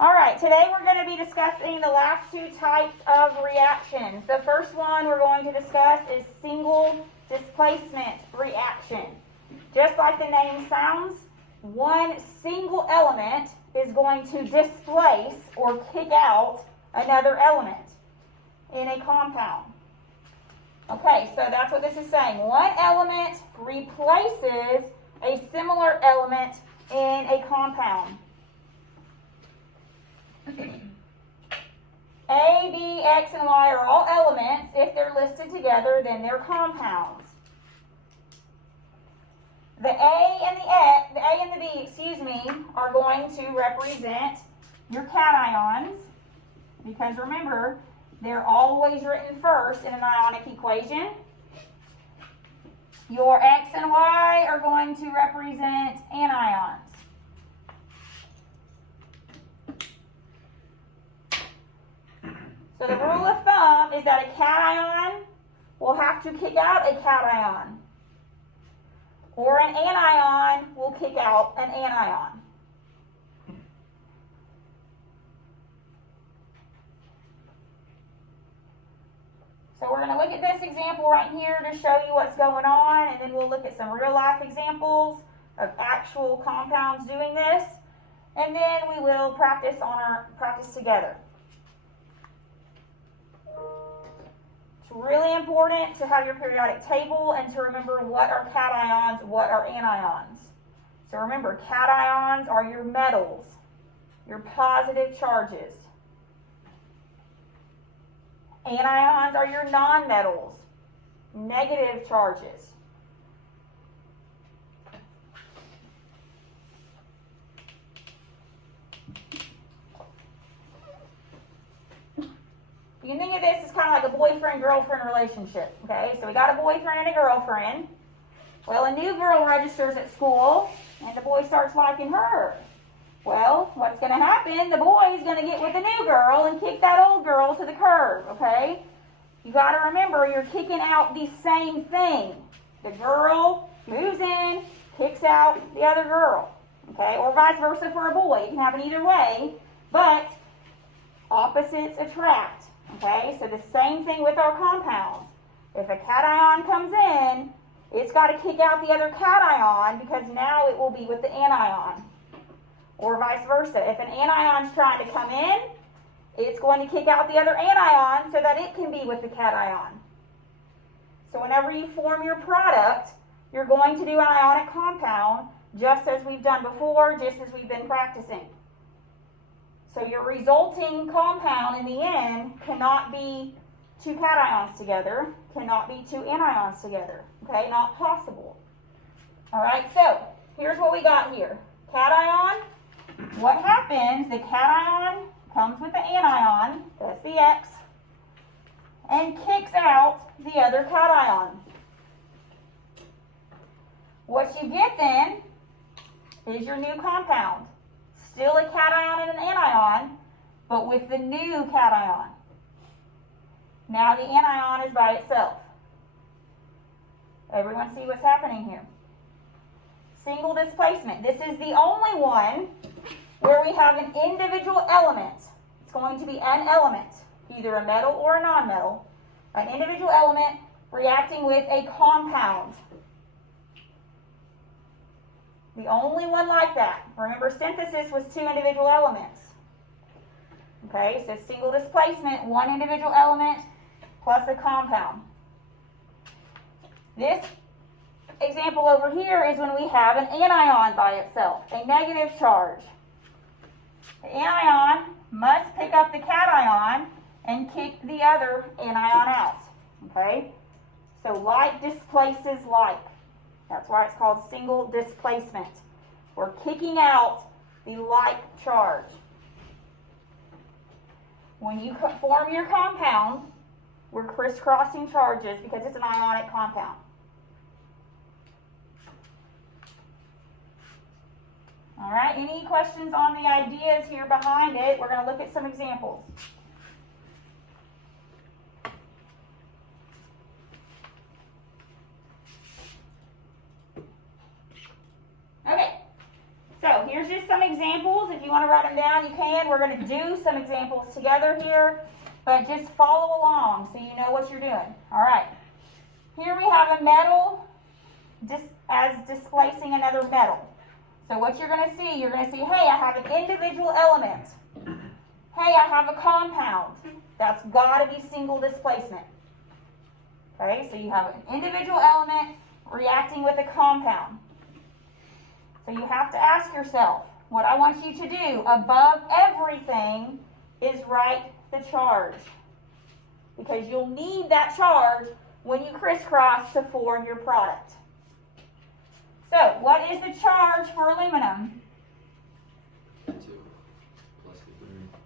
All right, today we're going to be discussing the last two types of reactions. The first one we're going to discuss is single displacement reaction. Just like the name sounds, one single element is going to displace or kick out another element in a compound. Okay, so that's what this is saying. One element replaces a similar element in a compound. A, B, X, and Y are all elements. If they're listed together, then they're compounds. The A and the B, are going to represent your cations, because remember, they're always written first in an ionic equation. Your X and Y are going to represent anions. So the rule of thumb is that a cation will have to kick out a cation, or an anion will kick out an anion. So we're going to look at this example right here to show you what's going on, and then we'll look at some real life examples of actual compounds doing this, and then we will practice together. It's really important to have your periodic table and to remember what are cations, what are anions. So remember, cations are your metals, your positive charges. Anions are your nonmetals, negative charges. You can think of this as kind of like a boyfriend-girlfriend relationship, okay? So we got a boyfriend and a girlfriend. Well, a new girl registers at school, and the boy starts liking her. Well, what's going to happen? The boy is going to get with the new girl and kick that old girl to the curb, okay? You got to remember, you're kicking out the same thing. The girl moves in, kicks out the other girl, okay? Or vice versa for a boy. It can happen either way, but opposites attract. Okay, so the same thing with our compounds. If a cation comes in, it's got to kick out the other cation because now it will be with the anion. Or vice versa. If an anion is trying to come in, it's going to kick out the other anion so that it can be with the cation. So whenever you form your product, you're going to do an ionic compound just as we've done before, just as we've been practicing. So your resulting compound in the end cannot be two cations together, cannot be two anions together, okay? Not possible. All right, so here's what we got here. Cation, what happens, the cation comes with the anion, that's the X, and kicks out the other cation. What you get then is your new compound. Still a cation and an anion, but with the new cation. Now the anion is by itself. Everyone see what's happening here? Single displacement. This is the only one where we have an individual element. It's going to be an element, either a metal or a nonmetal. An individual element reacting with a compound. The only one like that. Remember, synthesis was two individual elements. Okay, so single displacement, one individual element plus a compound. This example over here is when we have an anion by itself, a negative charge. The anion must pick up the cation and kick the other anion out. Okay, so like displaces like. That's why it's called single displacement. We're kicking out the like charge. When you form your compound, we're crisscrossing charges because it's an ionic compound. All right, any questions on the ideas here behind it? We're going to look at some examples. Okay, so here's just some examples. If If you want to write them down, you can. We're going to do some examples together here, but just follow along so you know what you're doing. All right. Here we have a metal as displacing another metal. So what you're going to see, hey, I have an individual element. Hey, I have a compound. That's got to be single displacement. Okay, so you have an individual element reacting with a compound. So you have to ask yourself, what I want you to do above everything is write the charge. Because you'll need that charge when you crisscross to form your product. So, what is the charge for aluminum? 2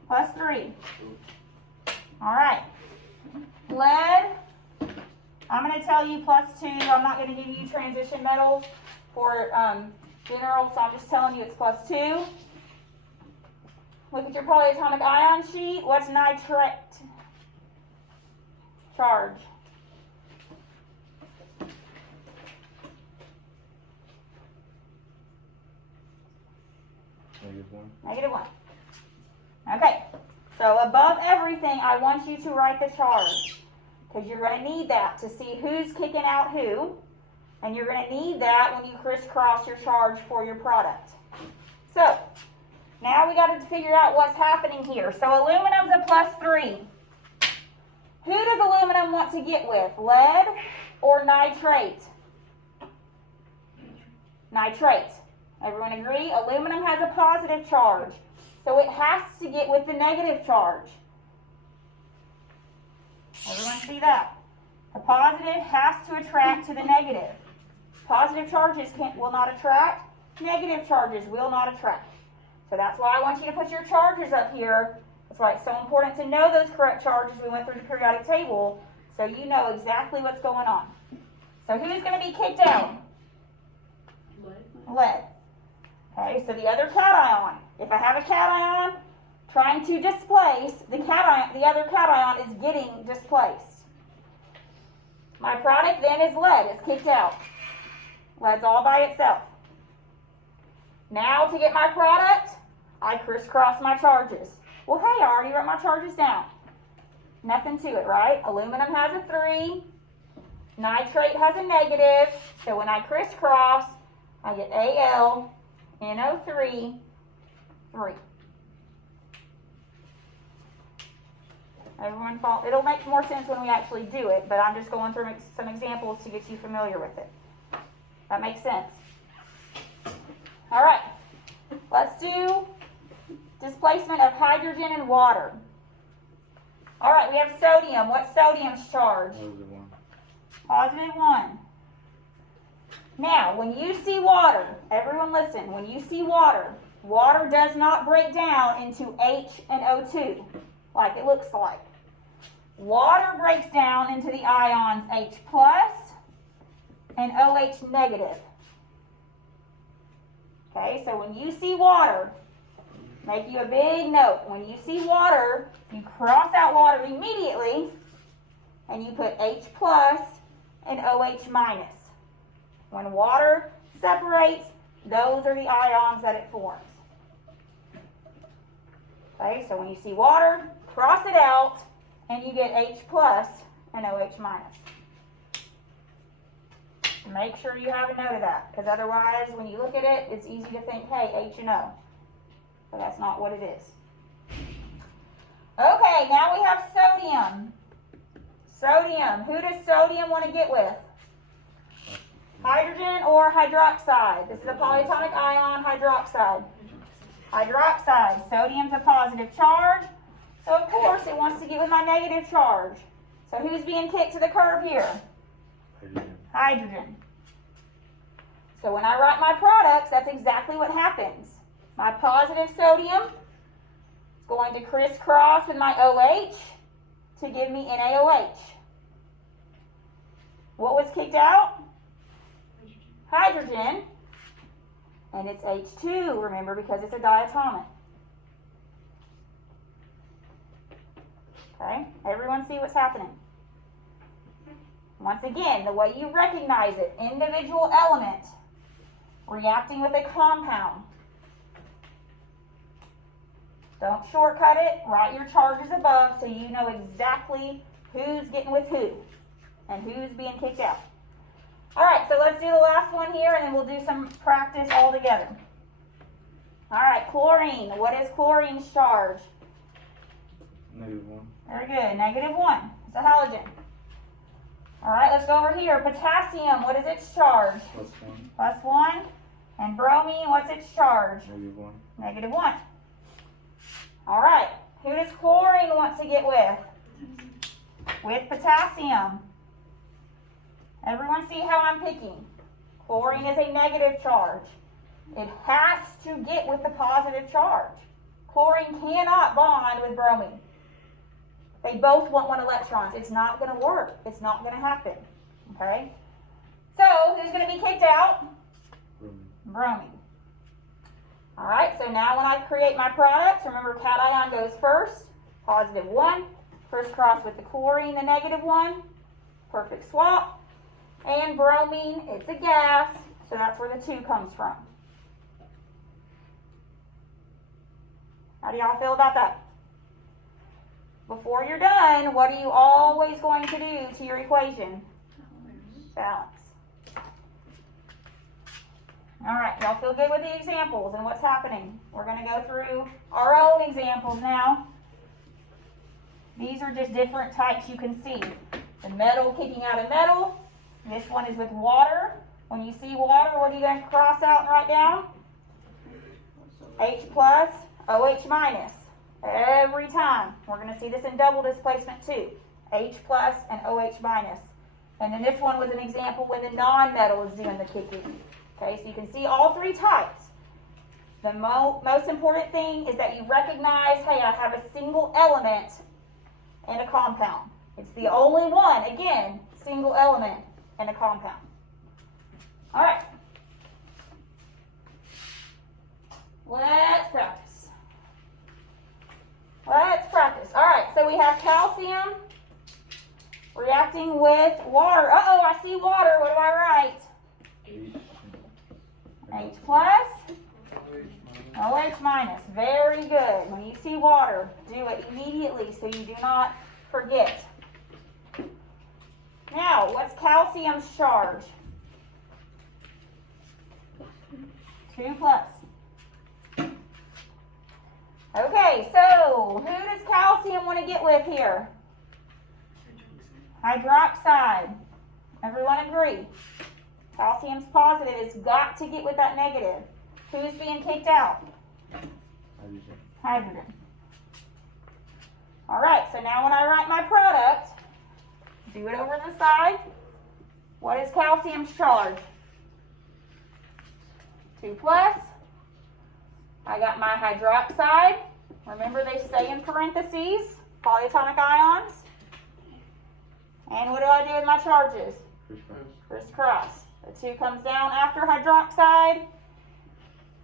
Plus 3. All right. Lead, I'm going to tell you plus 2. I'm not going to give you transition metals for general, so I'm just telling you it's plus 2. Look at your polyatomic ion sheet. What's nitrate charge? -1. Okay, so above everything, I want you to write the charge, because you're going to need that to see who's kicking out who, and you're going to need that when you crisscross your charge for your product. So, now we got to figure out what's happening here. So aluminum's a plus 3. Who does aluminum want to get with, lead or nitrate? Nitrate. Everyone agree? Aluminum has a positive charge, so it has to get with the negative charge. Everyone see that? The positive has to attract to the negative. Positive charges will not attract, negative charges will not attract. So that's why I want you to put your charges up here. That's why it's so important to know those correct charges. We went through the periodic table, so you know exactly what's going on. So who's going to be kicked out? Lead. Okay, so the other cation. If I have a cation trying to displace, the other cation is getting displaced. My product then is lead. It's kicked out. Lead's all by itself. Now to get my product, I crisscross my charges. Well, hey, I already wrote my charges down. Nothing to it, right? Aluminum has a 3. Nitrate has a negative. So when I crisscross, I get AlNO3, 3. Everyone follow? It'll make more sense when we actually do it, but I'm just going through some examples to get you familiar with it. That makes sense. All right, let's do displacement of hydrogen and water. All right, we have sodium. What's sodium's charge? +1. Now, when you see water, everyone listen, when you see water, water does not break down into H and O2 like it looks like. Water breaks down into the ions H plus and OH negative. Okay, so when you see water, make you a big note. When you see water, you cross out water immediately and you put H plus and OH minus. When water separates, those are the ions that it forms. Okay, so when you see water, cross it out and you get H plus and OH minus. Make sure you have a note of that, because otherwise when you look at it, it's easy to think, hey, H and O. But that's not what it is. Okay, now we have sodium. Sodium. Who does sodium want to get with? Hydrogen or hydroxide? This is a polyatomic ion hydroxide. Hydroxide. Sodium's a positive charge. So of course it wants to get with my negative charge. So who's being kicked to the curb here? Hydrogen. So when I write my products, that's exactly what happens. My positive sodium is going to crisscross with my OH to give me NaOH. What was kicked out? Hydrogen. And it's H2, remember, because it's a diatomic. Okay, everyone see what's happening? Once again, the way you recognize it, individual element reacting with a compound. Don't shortcut it. Write your charges above so you know exactly who's getting with who and who's being kicked out. All right, so let's do the last one here, and then we'll do some practice all together. All right, chlorine. What is chlorine's charge? -1. Very good. -1. It's a halogen. All right, let's go over here. Potassium. What is its charge? +1. +1. And bromine. What's its charge? -1. -1. All right. Who does chlorine want to get with? With potassium. Everyone see how I'm picking? Chlorine is a negative charge. It has to get with the positive charge. Chlorine cannot bond with bromine. They both want 1 electrons. It's not going to work. It's not going to happen. Okay? So, who's going to be kicked out? Bromine. All right, so now when I create my product, remember cation goes first, +1, crisscross with the chlorine, the -1, perfect swap. And bromine, it's a gas, so that's where the 2 comes from. How do y'all feel about that? Before you're done, what are you always going to do to your equation? Balance. All right, y'all feel good with the examples and what's happening? We're going to go through our own examples now. These are just different types you can see. The metal kicking out of metal. This one is with water. When you see water, what are you going to cross out and write down? H plus, OH minus. Every time. We're going to see this in double displacement too. H plus and OH minus. And then this one was an example when the non-metal is doing the kicking. Okay, so you can see all 3 types. The most important thing is that you recognize, hey, I have a single element in a compound. It's the only one, again, single element in a compound. All right. Let's practice. Let's practice. All right, so we have calcium reacting with water. Uh-oh, I see water. What do I write? H plus, OH minus. Very good. When you see water, do it immediately so you do not forget. Now, what's calcium's charge? 2 plus. Okay, so who does calcium want to get with here? Hydroxide. Everyone agree? Calcium's positive. It's got to get with that negative. Who's being kicked out? Hydrogen. All right, so now when I write my product, do it over the side. What is calcium's charge? 2 plus. I got my hydroxide. Remember, they stay in parentheses, polyatomic ions. And what do I do with my charges? Crisscross. The 2 comes down after hydroxide.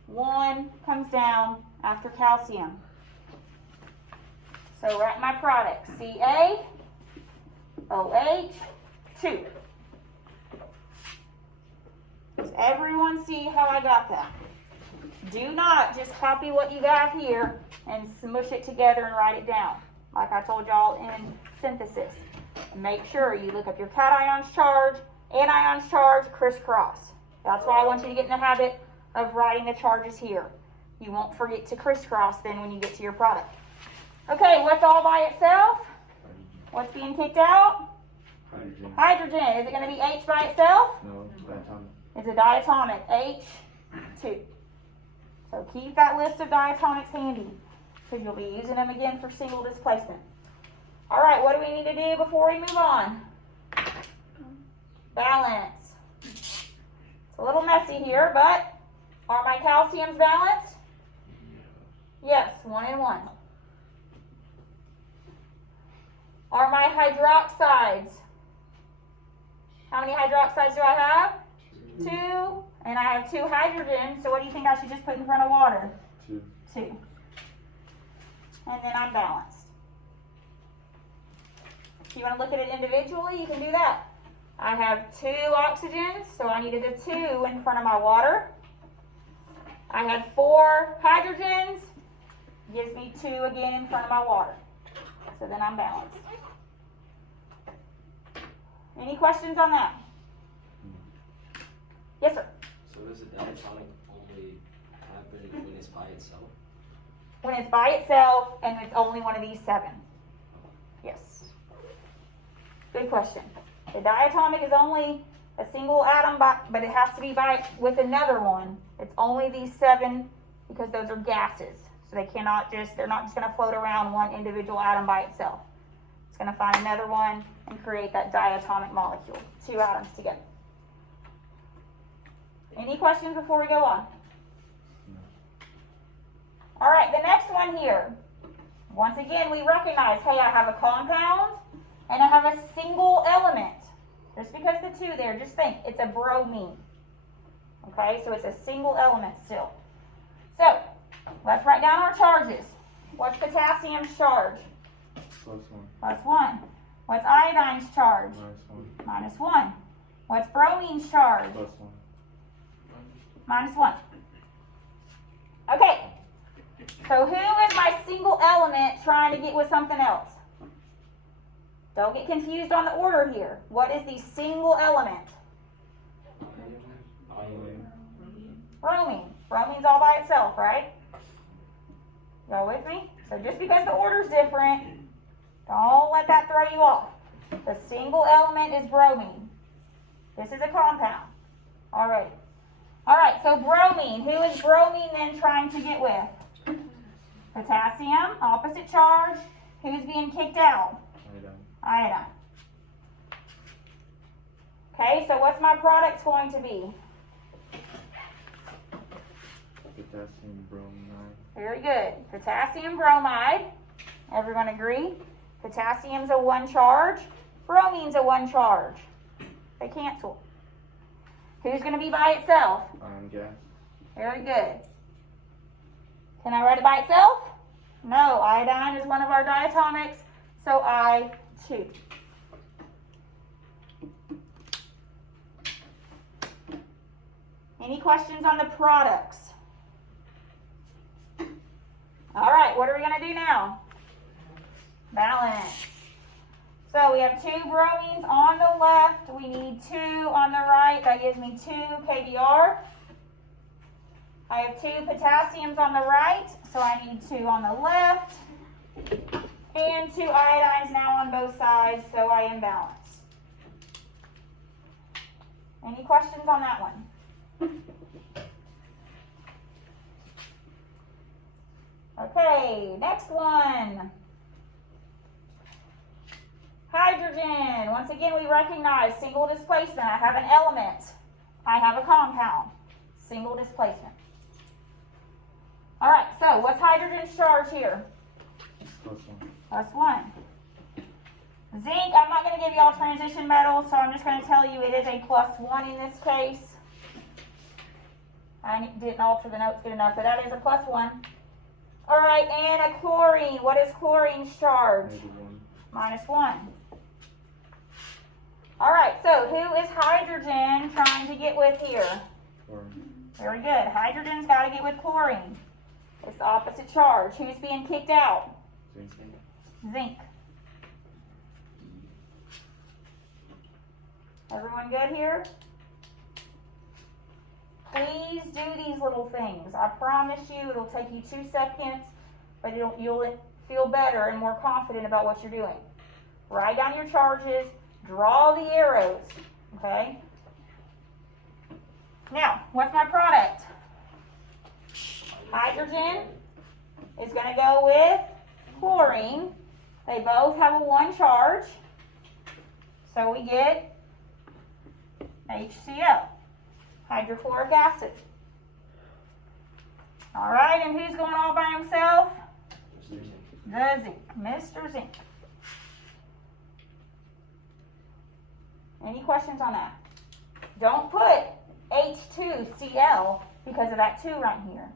1 comes down after calcium. So write my product. CaOH2. Does everyone see how I got that? Do not just copy what you got here and smush it together and write it down, like I told y'all in synthesis. Make sure you look up your cation's charge, anion's charge, crisscross. That's why I want you to get in the habit of writing the charges here. You won't forget to crisscross then when you get to your product. Okay, what's all by itself? What's being kicked out? Hydrogen. Hydrogen. Is it going to be H by itself? No, diatomic. It's a diatomic, H2. So keep that list of diatomics handy because you'll be using them again for single displacement. All right, what do we need to do before we move on? Balance. It's a little messy here, but are my calciums balanced? Yes, 1 and 1. Are my hydroxides? How many hydroxides do I have? 2. And I have 2 hydrogens, so what do you think I should just put in front of water? 2. 2. And then I'm balanced. If you want to look at it individually, you can do that. I have 2 oxygens, so I needed a 2 in front of my water. I had 4 hydrogens. gives me 2 again in front of my water. So then I'm balanced. Any questions on that? Yes, sir. So does the diatomic only happen when it's by itself? When it's by itself and it's only one of these 7. Yes. Good question. The diatomic is only a single atom, but it has to be with another one. It's only these 7 because those are gases. So they're not just going to float around one individual atom by itself. It's going to find another one and create that diatomic molecule, 2 atoms together. Any questions before we go on? All right, the next one here. Once again, we recognize, hey, I have a compound and I have a single element. Just because the 2 there, just think, it's a bromine. Okay, so it's a single element still. So, let's write down our charges. What's potassium's charge? +1. +1. What's iodine's charge? -1. -1. What's bromine's charge? +1. -1. Okay, so who is my single element trying to get with something else? Don't get confused on the order here. What is the single element? Iron. Bromine. Bromine's all by itself, right? Y'all with me? So just because the order's different, don't let that throw you off. The single element is bromine. This is a compound. All right. All right, so bromine. Who is bromine then trying to get with? Potassium, opposite charge. Who's being kicked out? Iodine. Okay, so what's my product going to be? Potassium bromide. Very good. Potassium bromide. Everyone agree? Potassium's a 1 charge. Bromine's a 1 charge. They cancel. Who's going to be by itself? Iron gas. Very good. Can I write it by itself? No. Iodine is one of our diatomics, so I2. Any questions on the products? All right, what are we going to do now? Balance. So we have 2 bromines on the left. We need 2 on the right. That gives me 2 KBr. I have 2 potassiums on the right, so I need 2 on the left. And 2 iodines now on both sides, so I am balanced. Any questions on that one? Okay, next one. Hydrogen. Once again, we recognize single displacement. I have an element. I have a compound. Single displacement. All right, so what's hydrogen's charge here? +1. +1. Zinc, I'm not going to give you all transition metals, so I'm just going to tell you it is a +1 in this case. I didn't alter the notes good enough, but that is a +1. All right, and a chlorine. What is chlorine's charge? -1. -1. All right, so who is hydrogen trying to get with here? Chlorine. Very good. Hydrogen's got to get with chlorine. It's the opposite charge. Who's being kicked out? Zinc. Zinc. Everyone good here? Please do these little things. I promise you it'll take you 2 seconds, but you'll feel better and more confident about what you're doing. Write down your charges, draw the arrows, okay? Now, what's my product? Hydrogen is going to go with chlorine. They both have a 1 charge, so we get HCl. Hydrochloric acid. All right, and who's going all by himself? The zinc, Mr. Zinc. Any questions on that? Don't put H2Cl because of that 2 right here.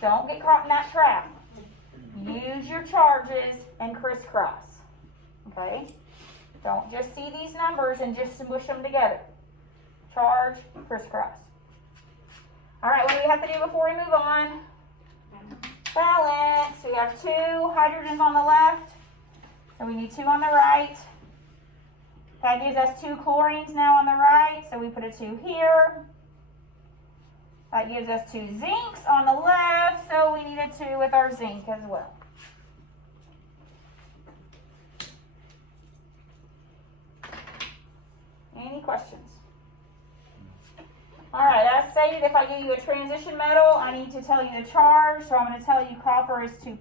Don't get caught in that trap. Use your charges and crisscross. Okay? Don't just see these numbers and just smush them together. Charge, crisscross. All right, what do we have to do before we move on? Balance. We have 2 hydrogens on the left, so we need 2 on the right. That gives us 2 chlorines now on the right, so we put a 2 here. That gives us 2 zincs on the left, so we need a 2 with our zinc as well. Any questions? All right, as stated, if I give you a transition metal, I need to tell you the charge, so I'm going to tell you copper is 2+.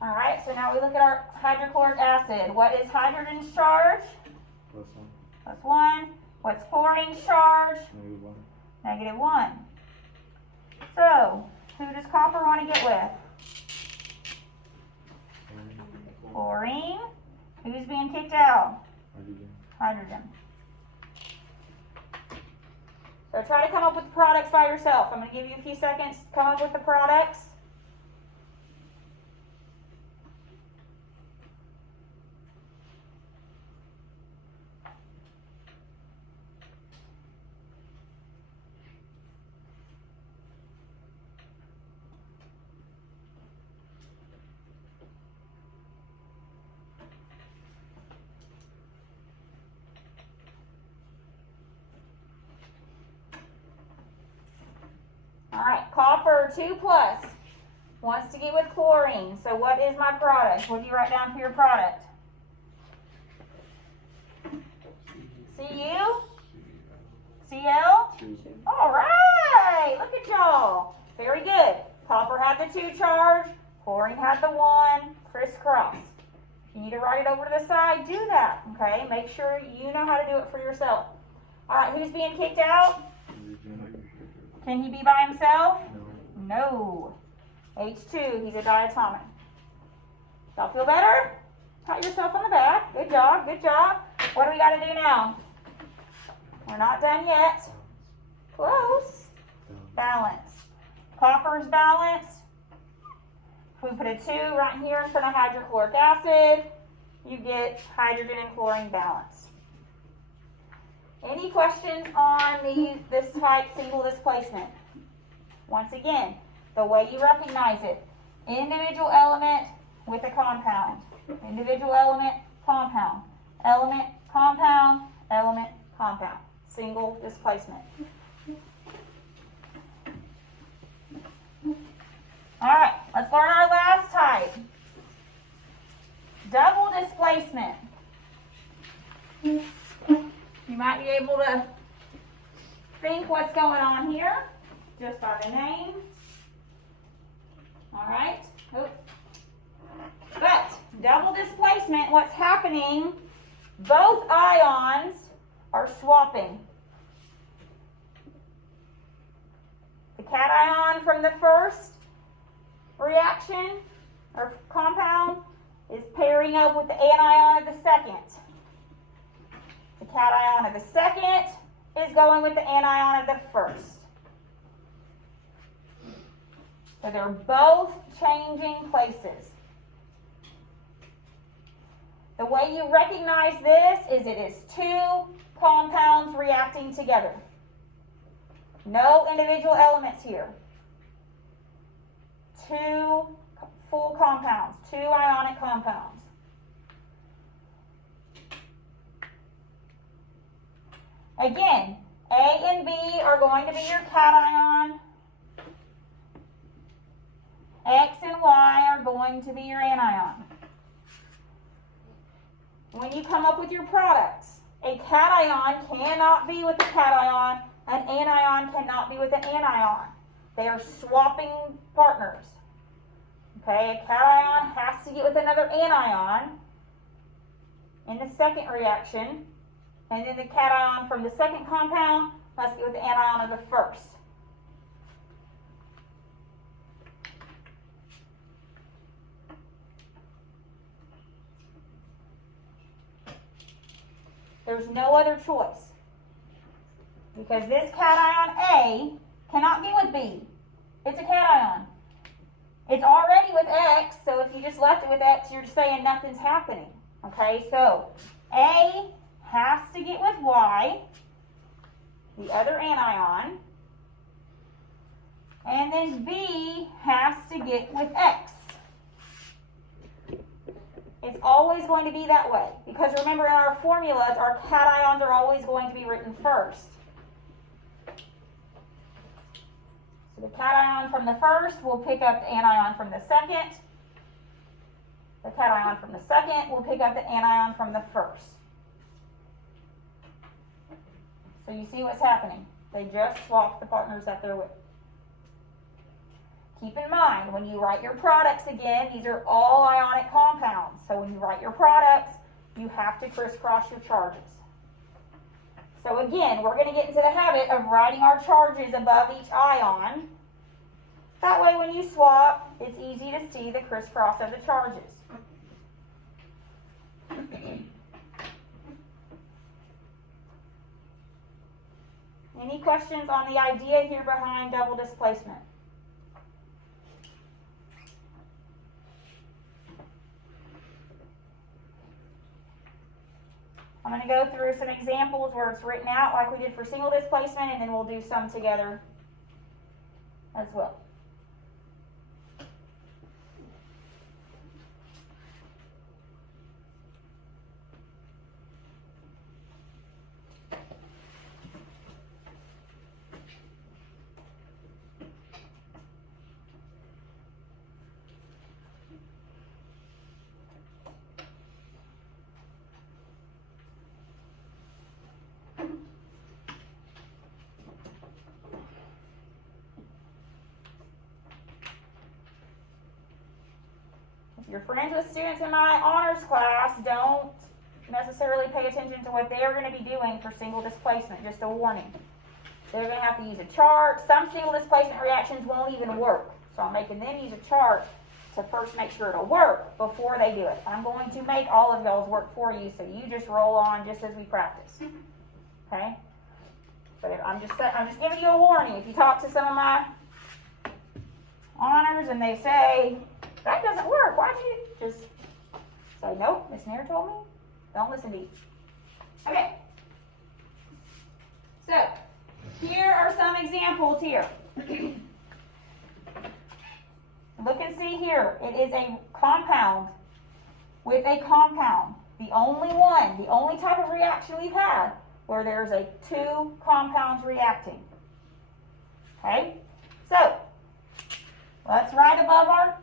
All right, so now we look at our hydrochloric acid. What is hydrogen's charge? +1. +1. What's chlorine's charge? -1. -1. So, who does copper want to get with? Chlorine. Who's being kicked out? Hydrogen. Hydrogen. So try to come up with the products by yourself. I'm going to give you a few seconds to come up with the products. All right, copper 2+ wants to get with chlorine. So what is my product? What do you write down for your product? Cu? Cl? 2. All right, look at y'all. Very good. Copper had the 2 charge, chlorine had the 1, crisscross. If you need to write it over to the side, do that, okay? Make sure you know how to do it for yourself. All right, who's being kicked out? Hydrogen. Can he be by himself? No. No. H2, he's a diatomic. Y'all feel better? Pat yourself on the back. Good job, good job. What do we got to do now? We're not done yet. Close. Balance. Copper's balanced. If we put a 2 right here in front of hydrochloric acid, you get hydrogen and chlorine balance. Any questions on this type single displacement? Once again, the way you recognize it, individual element with a compound. Individual element, compound. Element, compound, element, compound. Single displacement. All right, let's learn our last type. Double displacement. You might be able to think what's going on here just by the name. All right. Oop. But double displacement, what's happening, both ions are swapping. The cation from the first reaction or compound is pairing up with the anion of the second. The cation of the second is going with the anion of the first. So they're both changing places. The way you recognize this is it is 2 compounds reacting together. No individual elements here. 2 full compounds, 2 ionic compounds. Again, A and B are going to be your cation. X and Y are going to be your anion. When you come up with your products, a cation cannot be with a cation, an anion cannot be with an anion. They are swapping partners. Okay, a cation has to get with another anion in the second reaction, and then the cation from the second compound must get with the anion of the first. There's no other choice. Because this cation A cannot be with B. It's a cation. It's already with X, so if you just left it with X, you're saying nothing's happening. Okay, so A has to get with Y, the other anion, And then B has to get with X. It's always going to be that way. Because remember, in our formulas, our cations are always going to be written first. So the cation from the first will pick up the anion from the second. The cation from the second will pick up the anion from the first. So you see what's happening. They just swapped the partners that they're with. Keep in mind, when you write your products again, these are all ionic compounds. So when you write your products, you have to crisscross your charges. So again, we're going to get into the habit of writing our charges above each ion. That way when you swap, it's easy to see the crisscross of the charges. Any questions on the idea here behind double displacement? I'm going to go through some examples where it's written out like we did for single displacement, and then we'll do some together as well. If you're friends with students in my honors class, don't necessarily pay attention to what they're going to be doing for single displacement. Just a warning. They're going to have to use a chart. Some single displacement reactions won't even work. So I'm making them use a chart to first make sure it'll work before they do it. I'm going to make all of y'all's work for you, so you just roll on just as we practice. Okay? But I'm just giving you a warning. If you talk to some of my honors and they say, that doesn't work, why did you just say, nope, Miss Nair told me? Don't listen to you. Okay. So, here are some examples here. Look and see here. It is a compound with a compound. The only type of reaction we've had where there's two compounds reacting. Okay? So, let's write above our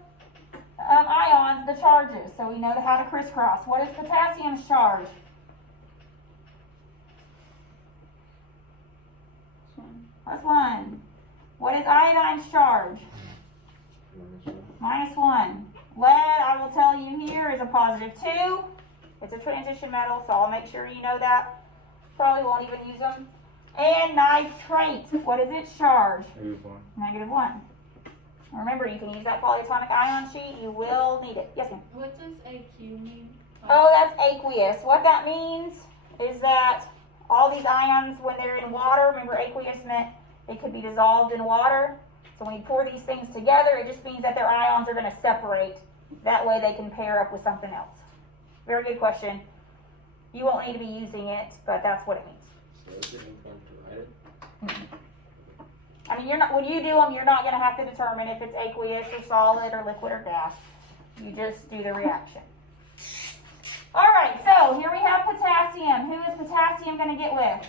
ions the charges so we know how to crisscross. What is potassium's charge? +1. What is iodine's charge? -1. Lead, I will tell you here, is a +2. It's a transition metal, so I'll make sure you know that. Probably won't even use them. And nitrate, what is its charge? -1. -1. Remember, you can use that polyatomic ion sheet. You will need it. Yes, ma'am? What does AQ mean? Oh, that's aqueous. What that means is that all these ions, when they're in water, remember aqueous meant it could be dissolved in water. So when you pour these things together, it just means that their ions are going to separate. That way they can pair up with something else. Very good question. You won't need to be using it, but that's what it means. So is it important to write it? I mean, when you do them, you're not going to have to determine if it's aqueous or solid or liquid or gas. You just do the reaction. All right, so here we have potassium. Who is potassium going to get with?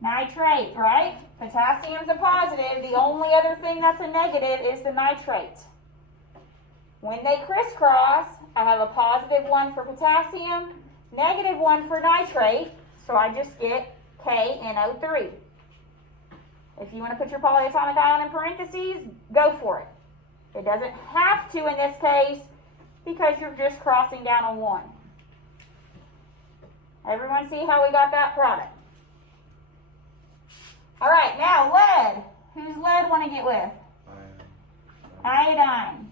Nitrate, right? Potassium's a positive. The only other thing that's a negative is the nitrate. When they crisscross, I have a +1 for potassium, -1 for nitrate, so I just get KNO3. If you want to put your polyatomic ion in parentheses, go for it. It doesn't have to in this case because you're just crossing down a 1. Everyone see how we got that product? All right, now lead. Who's lead want to get with? Iodine.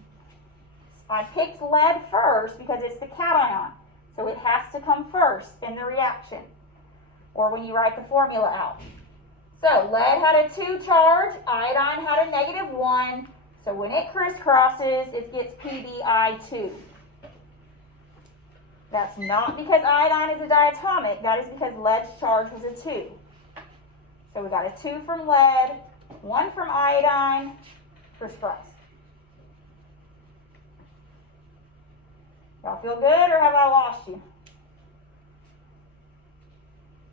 I picked lead first because it's the cation, so it has to come first in the reaction or when you write the formula out. So lead had a 2 charge, iodine had a -1, so when it crisscrosses, it gets PbI2. That's not because iodine is a diatomic, that is because lead's charge was a 2. So we got a 2 from lead, 1 from iodine, crisscross. Y'all feel good, or have I lost you?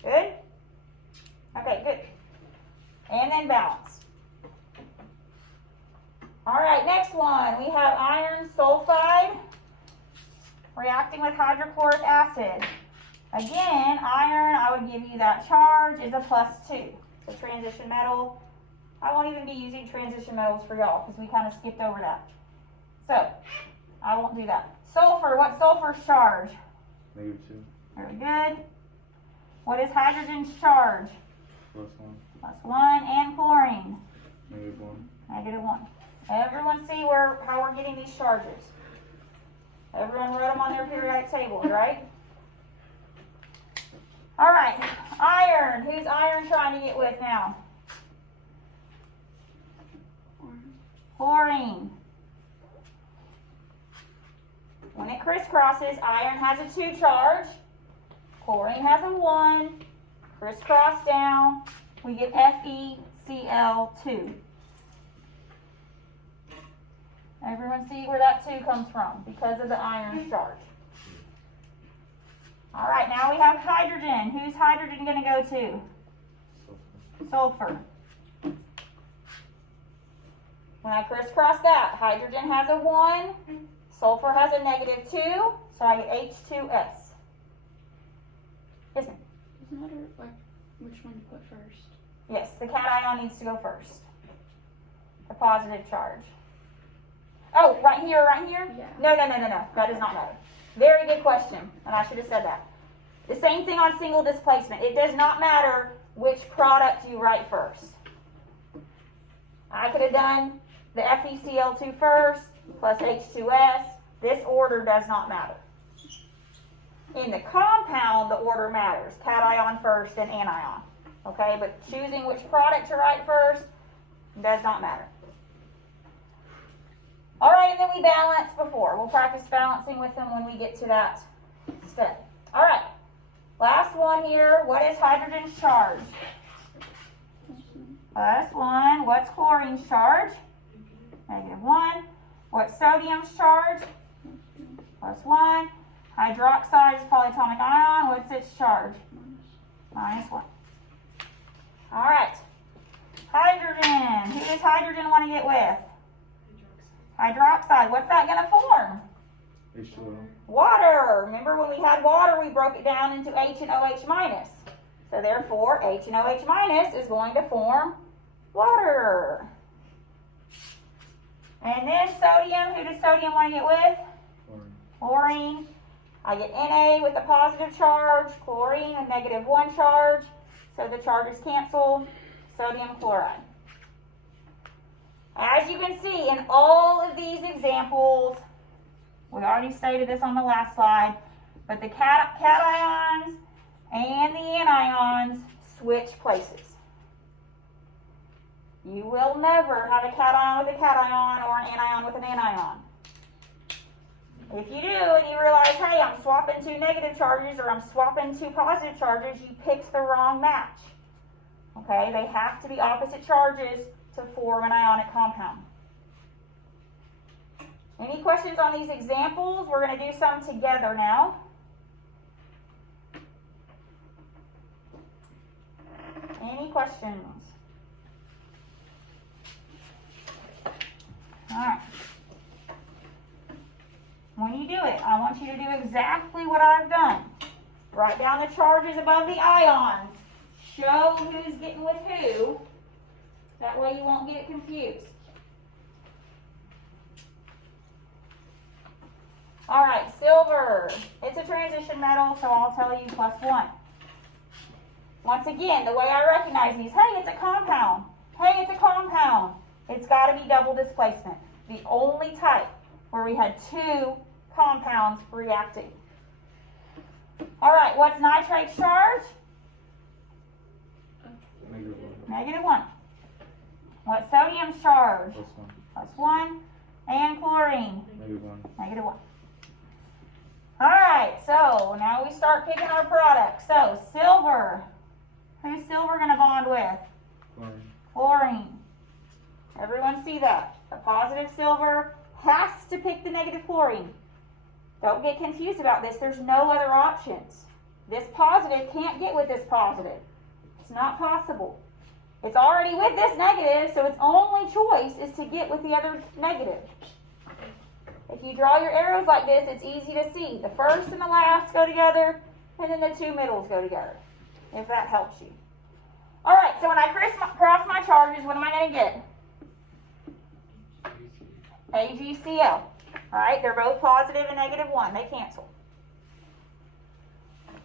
Good? Okay, good. And then balance. All right, next one. We have iron sulfide reacting with hydrochloric acid. Again, iron, I would give you that charge is a +2. So transition metal. I won't even be using transition metals for y'all because we kind of skipped over that. So, I won't do that. Sulfur, what's sulfur's charge? -2. Very good. What is hydrogen's charge? +1. +1. And chlorine? -1. -1. Everyone see how we're getting these charges? Everyone wrote them on their periodic tables, right? All right, iron. Who's iron trying to get with now? Chlorine. When it crisscrosses, iron has a 2 charge. Chlorine has a 1. Crisscross down. We get FeCl2. Everyone see where that 2 comes from? Because of the iron charge. All right, now we have hydrogen. Who's hydrogen going to go to? Sulfur. When I crisscross that, hydrogen has a 1, sulfur has a -2, so I get H2S. Yes, ma'am. Doesn't matter like which one you put first. Yes, the cation needs to go first. The positive charge. Oh, right here, right here? Yeah. No. That does not matter. Very good question, and I should have said that. The same thing on single displacement. It does not matter which product you write first. I could have done the FeCl2 first, plus H2S. This order does not matter. In the compound, the order matters. Cation first and anion. Okay, but choosing which product to write first does not matter. All right, and then we balance before. We'll practice balancing with them when we get to that step. All right, last one here. What is hydrogen's charge? +1. What's chlorine's charge? -1. What's sodium's charge? +1. Hydroxide is polyatomic ion. What's its charge? -1. All right. Hydrogen. Who does hydrogen want to get with? Hydroxide. What's that going to form? H2O. Water. Remember when we had water, we broke it down into H and OH minus. So therefore, H and OH minus is going to form water. And then sodium. Who does sodium want to get with? Chlorine. I get Na with a positive charge, chlorine a -1 charge, so the charges cancel, sodium chloride. As you can see in all of these examples, we already stated this on the last slide, but the cations and the anions switch places. You will never have a cation with a cation or an anion with an anion. If you do and you realize, hey, I'm swapping 2 negative charges or I'm swapping 2 positive charges, you picked the wrong match. Okay, they have to be opposite charges to form an ionic compound. Any questions on these examples? We're going to do some together now. Any questions? All right. When you do it, I want you to do exactly what I've done. Write down the charges above the ions. Show who's getting with who. That way you won't get confused. All right, silver. It's a transition metal, so I'll tell you +1. Once again, the way I recognize these, hey, it's a compound. Hey, it's a compound. It's got to be double displacement. The only type where we had 2 compounds reacting. All right, what's nitrate's charge? -1. What's sodium's charge? +1. And chlorine? -1. All right, so now we start picking our products. So silver, Who's silver gonna bond with? Chlorine. Chlorine. Everyone see that? The positive silver has to pick the negative chlorine. Don't get confused about this. There's no other options. This positive can't get with this positive. It's not possible. It's already with this negative, so its only choice is to get with the other negative. If you draw your arrows like this, it's easy to see. The first and the last go together, and then the two middles go together, if that helps you. All right, so when I cross my charges, what am I going to get? AgCl. All right, they're both positive and negative 1. They cancel.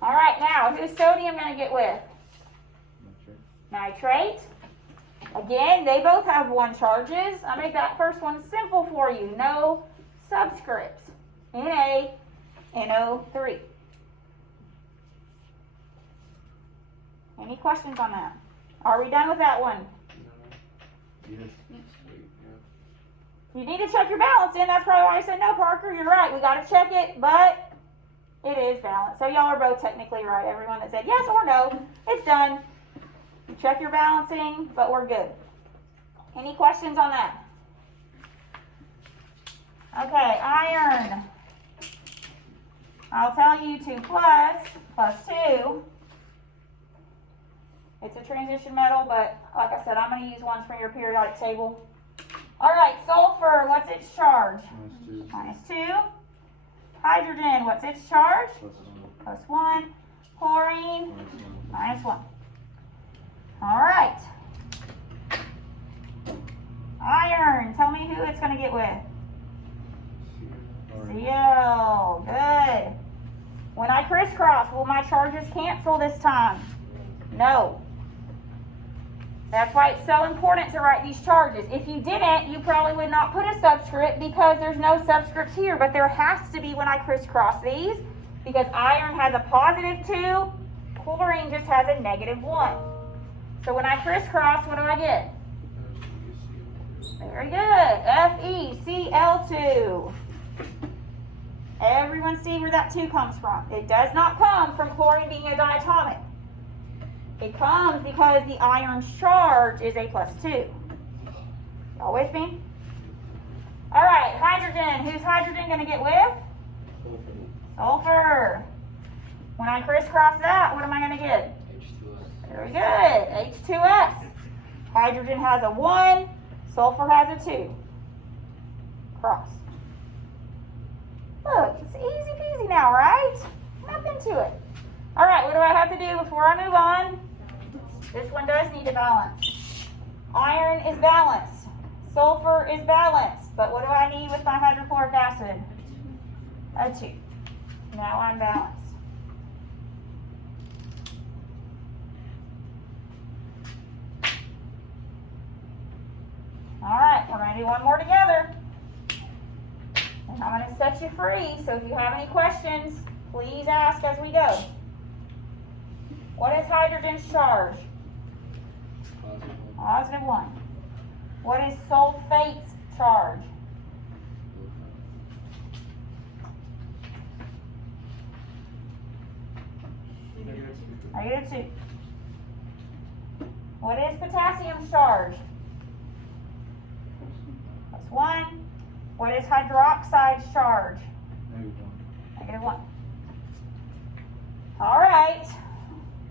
All right, now, who's sodium going to get with? Nitrate. Again, they both have 1 charges. I make that first one simple for you. No subscripts. Na, NO3. Any questions on that? Are we done with that one? Yes. You need to check your balance in. That's probably why I said no, Parker. You're right. We got to check it, but it is balanced. So y'all are both technically right. Everyone that said yes or no, it's done. Check your balancing, but we're good. Any questions on that? Okay, iron. I'll tell you 2 plus 2. It's a transition metal, but like I said, I'm going to use ones from your periodic table. All right, sulfur, what's its charge? -2. Hydrogen, what's its charge? +1. Chlorine, -1. All right. Iron, tell me who it's going to get with. Cl, good. When I crisscross, will my charges cancel this time? No. That's why it's so important to write these charges. If you didn't, you probably would not put a subscript because there's no subscripts here, but there has to be when I crisscross these because iron has a +2, chlorine just has a -1. So when I crisscross, what do I get? Very good. FeCl2. Everyone see where that 2 comes from. It does not come from chlorine being a diatomic. It comes because the iron's charge is a +2. Y'all with me? All right, hydrogen. Who's hydrogen going to get with? Sulfur. When I crisscross that, what am I going to get? H2S. Very good. H2S. Hydrogen has a 1. Sulfur has a 2. Cross. Look, it's easy peasy now, right? Nothing to it. All right, what do I have to do before I move on? This one does need to balance. Iron is balanced. Sulfur is balanced. But what do I need with my hydrochloric acid? A 2. Now I'm balanced. All right, we're going to do one more together. And I'm going to set you free, so if you have any questions, please ask as we go. What is hydrogen's charge? +1. What is sulfate's charge? -2. What is potassium's charge? +1. What is hydroxide's charge? -1. All right,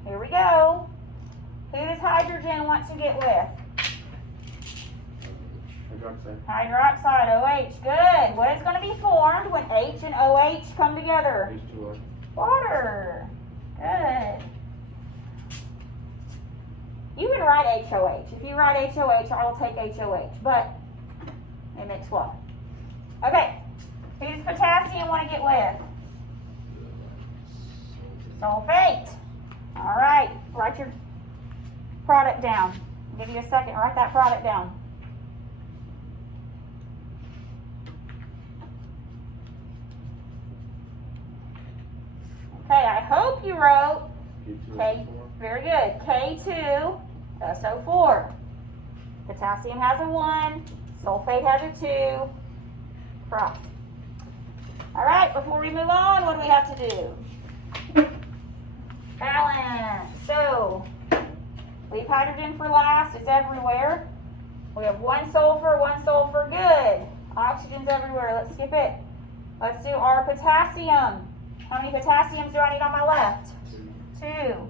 here we go. Who does hydrogen want to get with? Hydroxide, OH, good. What is going to be formed when H and OH come together? H2O. Water, good. You can write HOH. If you write HOH, I will take HOH, but it makes what? Okay, who does potassium want to get with? Sulfate. All right, write your product down. I'll give you a second, write that product down. Okay, I hope you wrote K, very good, K2SO4. Potassium has a 1, sulfate has a 2, cross. All right, before we move on, what do we have to do? Balance. So, Leave hydrogen for last, it's everywhere. We have one sulfur, good. Oxygen's everywhere, let's skip it. Let's do our potassium. How many potassiums do I need on my left? 2.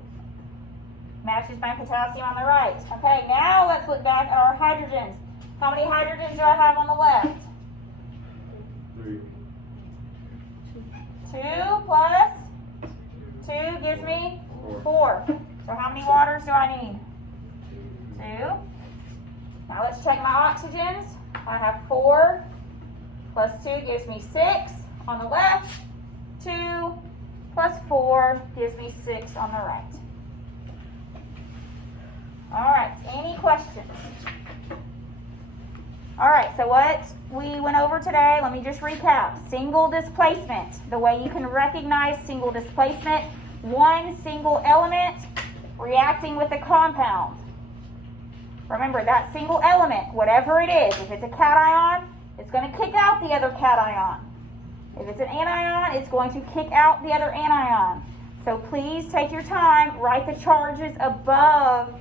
Matches my potassium on the right. Okay, now let's look back at our hydrogens. How many hydrogens do I have on the left? 3. 2 plus 2 gives me 4. So how many waters do I need? 2. Now let's check my oxygens. I have 4 plus 2 gives me 6 on the left. 2 plus 4 gives me 6 on the right. All right, any questions? All right, so what we went over today, let me just recap. Single displacement, the way you can recognize single displacement, one single element reacting with a compound. Remember, that single element, whatever it is, if it's a cation, it's going to kick out the other cation. If it's an anion, it's going to kick out the other anion. So please take your time, write the charges above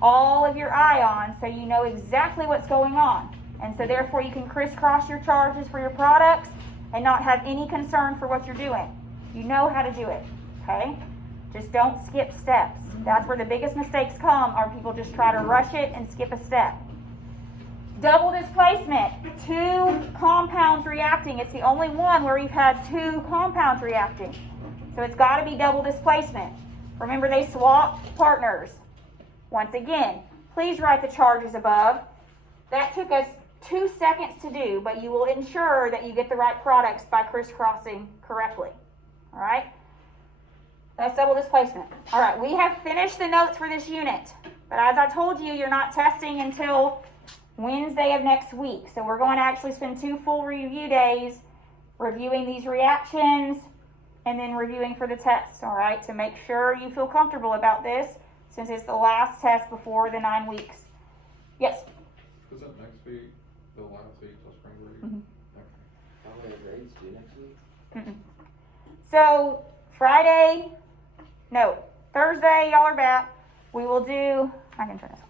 all of your ions so you know exactly what's going on. And so therefore you can crisscross your charges for your products and not have any concern for what you're doing. You know how to do it, okay? Just don't skip steps. That's where the biggest mistakes come, are people just try to rush it and skip a step. Double displacement, 2 compounds reacting. It's the only one where we've had 2 compounds reacting. So it's got to be double displacement. Remember, they swapped partners. Once again, please write the charges above. That took us 2 seconds to do, but you will ensure that you get the right products by crisscrossing correctly. All right? That's double displacement. All right, we have finished the notes for this unit. But as I told you, you're not testing until Wednesday of next week. So we're going to actually spend 2 full review days reviewing these reactions and then reviewing for the test, all right, to make sure you feel comfortable about this since it's the last test before the 9 weeks. Yes? Is that next week, the last week till spring break? Mhm. How many grades do next week? So Thursday, y'all are back. We will do, I can turn this